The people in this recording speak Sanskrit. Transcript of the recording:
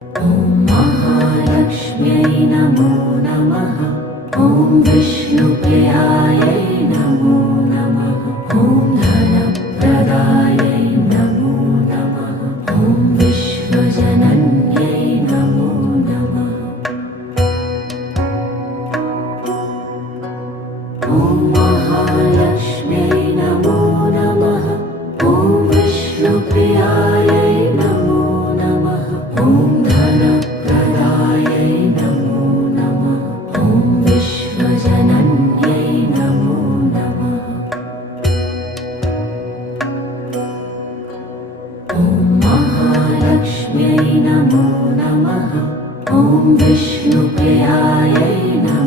ॐ महालक्ष्म्यै नमो नमः। ॐ विष्णुप्रियायै नमो नमः। ॐ धनप्रदायै नमो नमः। ॐ विश्वजनन्यै नमो नमः। ॐ महालक्ष्म्यै नमो नमः। ॐ विष्णुप्रियायै नमो नमः। ॐ धनप्रदायै नमो नमः। ॐ विश्वजनन्यै नमो नमः। ॐ महालक्ष्म्यै नमो नमः। ॐ विष्णुप्रियायै नमो